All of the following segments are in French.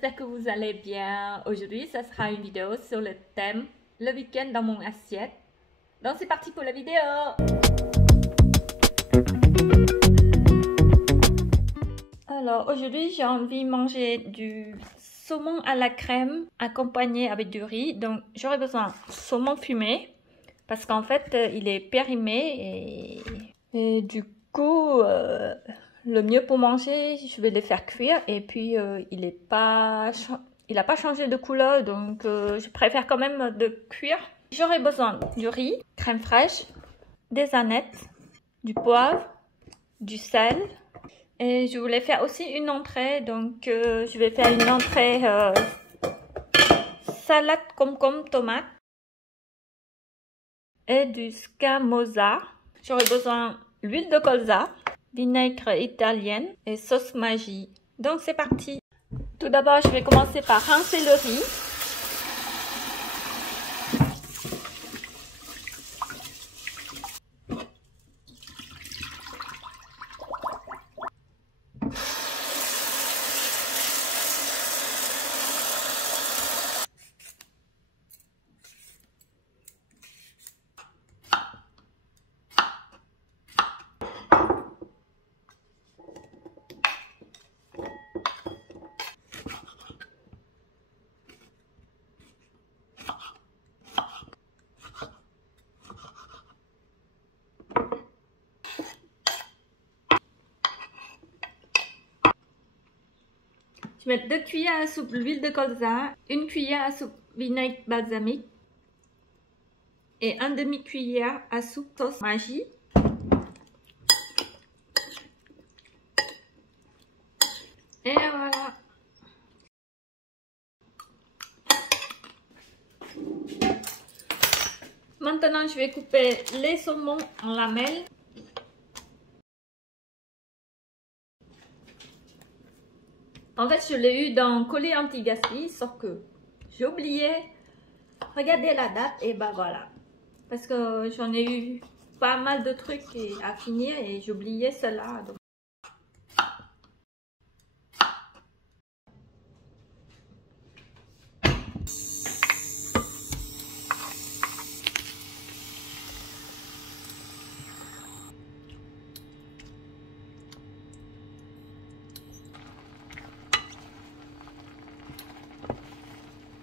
j'espère que vous allez bien. Aujourd'hui, ça sera une vidéo sur le thème le week-end dans mon assiette. Donc c'est parti pour la vidéo. Alors aujourd'hui, j'ai envie de manger du saumon à la crème accompagné avec du riz. Donc j'aurais besoin de saumon fumé parce qu'en fait, il est périmé et du coup... le mieux pour manger, je vais les faire cuire et puis il n'a pas changé de couleur, donc je préfère quand même de cuire. J'aurai besoin du riz, crème fraîche, des anettes, du poivre, du sel et je voulais faire aussi une entrée, donc je vais faire une entrée salade concombre tomate et du scamosa. J'aurai besoin d'huile de colza, vinaigre italien et sauce Maggi. Donc c'est parti. Tout d'abord, je vais commencer par rincer le riz. Je vais mettre 2 cuillères à soupe d'huile de colza, 1 cuillère à soupe vinaigre balsamique et 1 demi-cuillère à soupe sauce Maggi. Et voilà. Maintenant, je vais couper les saumons en lamelles. En fait, je l'ai eu dans colis anti-gaspi, sauf que j'ai oublié. Regardez la date et bah voilà. Parce que j'en ai eu pas mal de trucs à finir et j'ai oublié cela. Donc.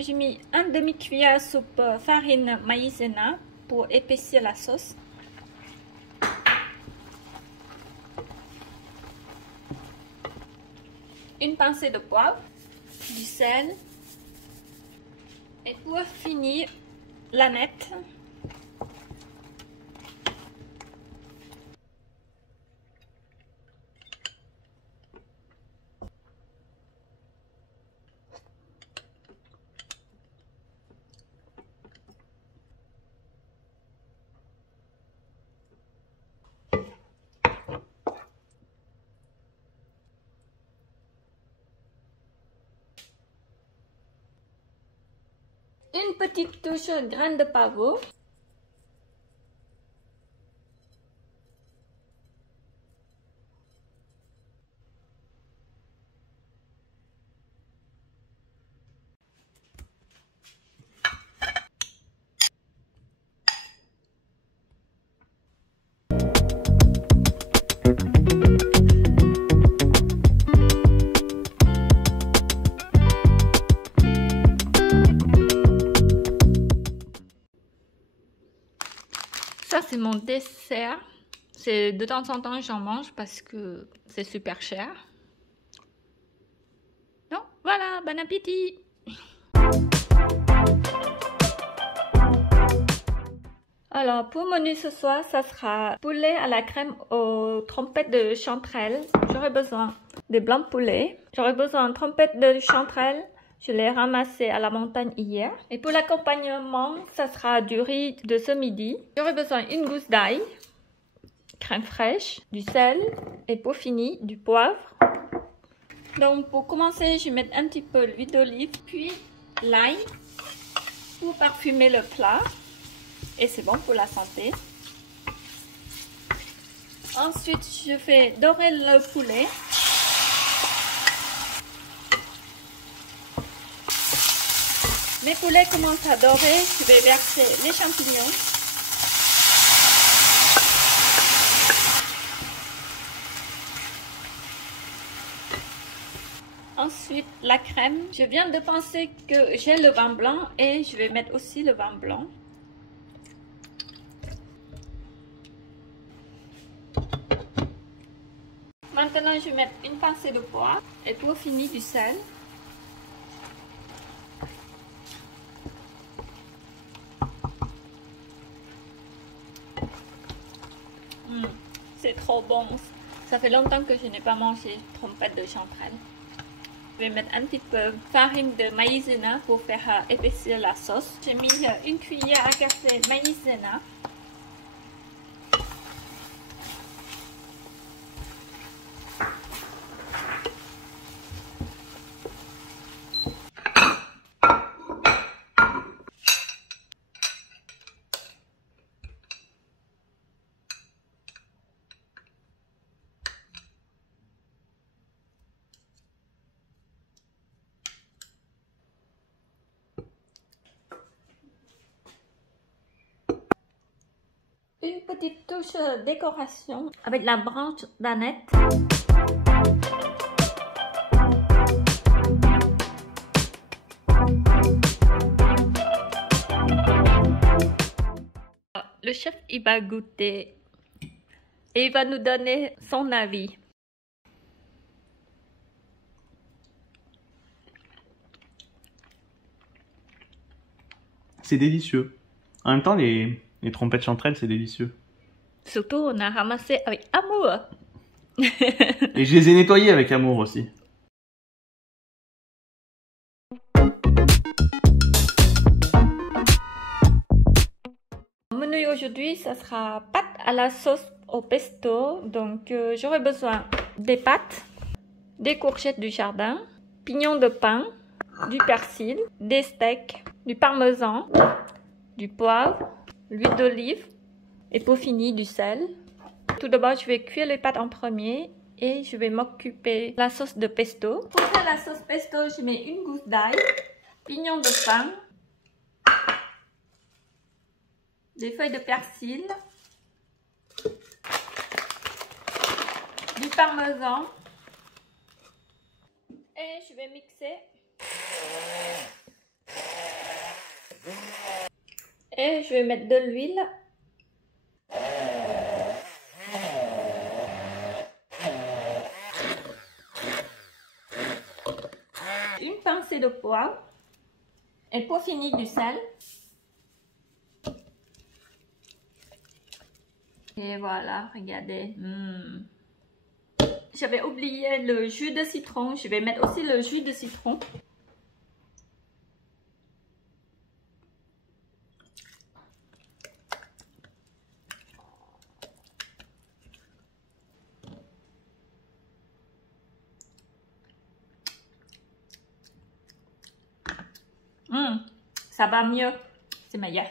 J'ai mis 1 demi-cuillère à soupe farine maïzena pour épaissir la sauce. Une pincée de poivre, du sel et pour finir, l'aneth. Une petite touche de graines de pavot. Ça, c'est mon dessert. C'est de temps en temps, j'en mange parce que c'est super cher. Donc, voilà, bon appétit! Alors, pour menu ce soir, ça sera poulet à la crème aux trompettes de chanterelle. J'aurai besoin de blancs de poulet. J'aurai besoin de trompettes de chanterelle. Je l'ai ramassé à la montagne hier. Et pour l'accompagnement, ça sera du riz de ce midi. J'aurai besoin d'une gousse d'ail, crème fraîche, du sel et pour finir, du poivre. Donc pour commencer, je vais mettre un petit peu d'huile d'olive, puis l'ail pour parfumer le plat. Et c'est bon pour la santé. Ensuite, je fais dorer le poulet. Mes poulets commencent à dorer, je vais verser les champignons. Ensuite, la crème. Je viens de penser que j'ai le vin blanc et je vais mettre aussi le vin blanc. Maintenant, je vais mettre une pincée de poivre et pour finir du sel. C'est trop bon. Ça fait longtemps que je n'ai pas mangé trompette de chanterelle. Je vais mettre un petit peu de farine de maïzena pour faire épaissir la sauce. J'ai mis une cuillère à café de maïzena. Une petite touche de décoration avec la branche d'aneth. Le chef, il va goûter et il va nous donner son avis. C'est délicieux. En même temps, les trompettes chanterelles, c'est délicieux. Surtout, on a ramassé avec amour. Et je les ai nettoyées avec amour aussi. Mon menu aujourd'hui, ça sera pâtes à la sauce au pesto. Donc, j'aurai besoin des pâtes, des courgettes du jardin, pignons de pain, du persil, des steaks, du parmesan, du poivre, l'huile d'olive et pour finir du sel. Tout d'abord, je vais cuire les pâtes en premier et je vais m'occuper de la sauce de pesto. Pour faire la sauce pesto, je mets une gousse d'ail, pignons de pain, des feuilles de persil, du parmesan et je vais mixer. Et je vais mettre de l'huile. Une pincée de poivre. Et pour finir du sel. Et voilà, regardez. J'avais oublié le jus de citron. Je vais mettre aussi le jus de citron. Ça va mieux. C'est meilleur.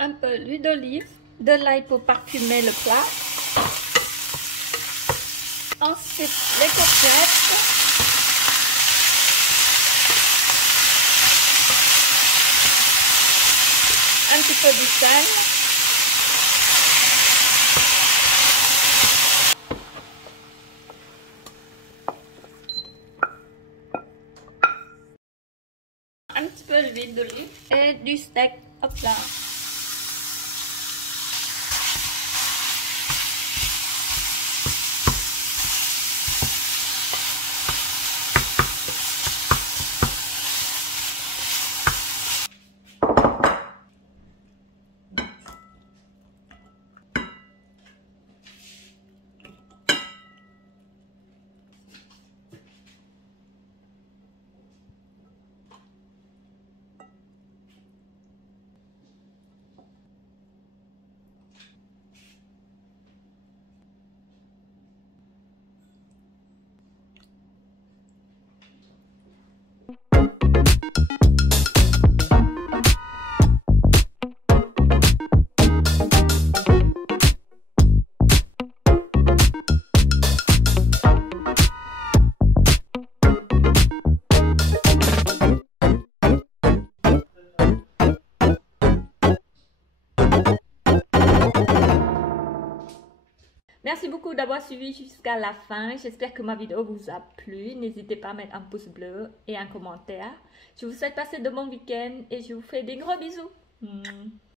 Un peu d'huile d'olive, de l'ail pour parfumer le plat. Ensuite, les courgettes. Un petit peu du sel. Un petit peu d'huile d'olive et du steak au plat. Merci beaucoup d'avoir suivi jusqu'à la fin. J'espère que ma vidéo vous a plu. N'hésitez pas à mettre un pouce bleu et un commentaire. Je vous souhaite passer de bons week-ends et je vous fais des gros bisous.